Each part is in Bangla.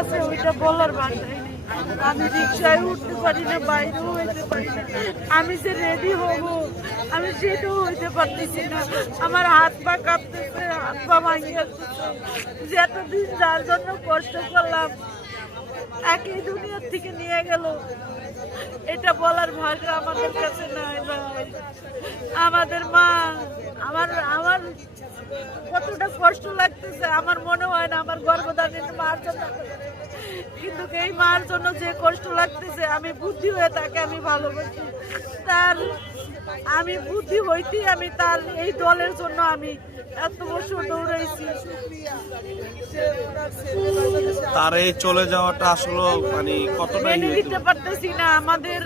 কাছে ওইটা বলার ভাষাই নেই। আমি রিক্সায় উঠতে পারি না, বাইরেও হইতে পারি না। আমি যে রেডি হব আমি সেটাও হইতে পারতেছি না। আমার হাত পা কাঁপতেছে, হাত পা ভাঙিয়ে যে এতদিন যার জন্য কষ্ট করলাম একই দুনিয়ার থেকে নিয়ে গেল, এটা বলার ভাষা আমাদের কাছে নাই ভাই। আমাদের মা আমার আমার কতটা কষ্ট লাগতেছে আমার মনে হয় না আমার গর্ভধারণের মার জন্য, কিন্তু এই মার জন্য যে কষ্ট লাগতেছে আমি বুদ্ধি হয়ে তাকে আমি ভালোবাসি। তার আমি বুদ্ধি হইতেই আমি তার এই দলের জন্য আমি এত বছর দৌড়াইছি। তার এই চলে যাওয়াটা আসলে মানে কতটা মেনে নিতে পারতেছি না। আমাদের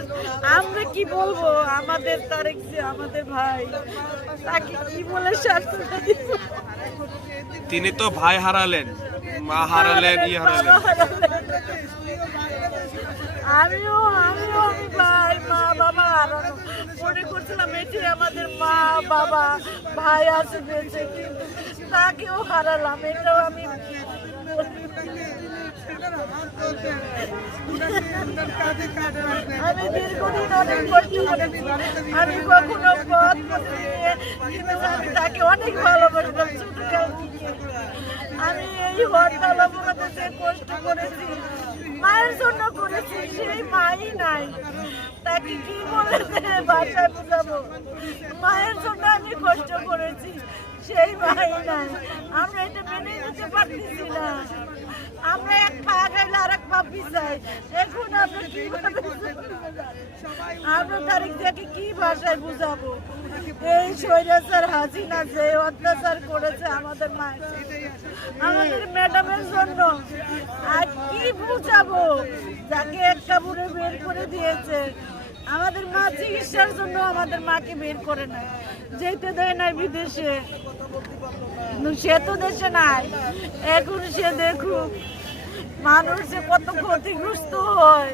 আমরা কি বলবো, আমাদের তারেক যে আমাদের ভাই, তাকে কি বলে শাস্তিটা দিব? তিনি তো ভাই হারালেন, মা হারালেন, হারালেন। আমিও আমি ভাই মা বাবা হারানো মনে করছিলাম, এটি আমাদের মা বাবা ভাই আছে বেঁচে, কিন্তু তাকেও হারালাম। এটাও আমি দীর্ঘদিন অনেক কষ্ট করেছি। আমি কখনো পথ নিয়ে, কিন্তু আমি তাকে অনেক ভালোবাসতাম ছোটকাল থেকে। আমি এই হরতাল অবরোধে যে কষ্ট করেছি মায়ের জন্য করেছি, সেই মাই নাই। তাকে কি বলে ভাষায় বোঝাবো? মায়ের জন্য আমি কষ্ট করেছি, সেই মাই নাই। আমরা এটা মেনে নিতে পারতেছি না। আমরা এক পা গাইলে আর এক পা পিছাই। এখন আমরা কিভাবে আমরা তারিখ থেকে কি ভাষায় বুঝাবো? এই স্বৈরাচার হাসিনা যে অত্যাচার করেছে আমাদের মায়ের, আমাদের ম্যাডামের জন্য আর কি বুঝাবো? যাকে এক কাপড়ে বের করে দিয়েছে, আমাদের মা চিকিৎসার জন্য আমাদের মাকে বের করে নাই, যেতে দেয় নাই বিদেশে। সে তো দেশে নাই, এখন সে দেখুক মানুষ যে কত ক্ষতিগ্রস্ত হয়।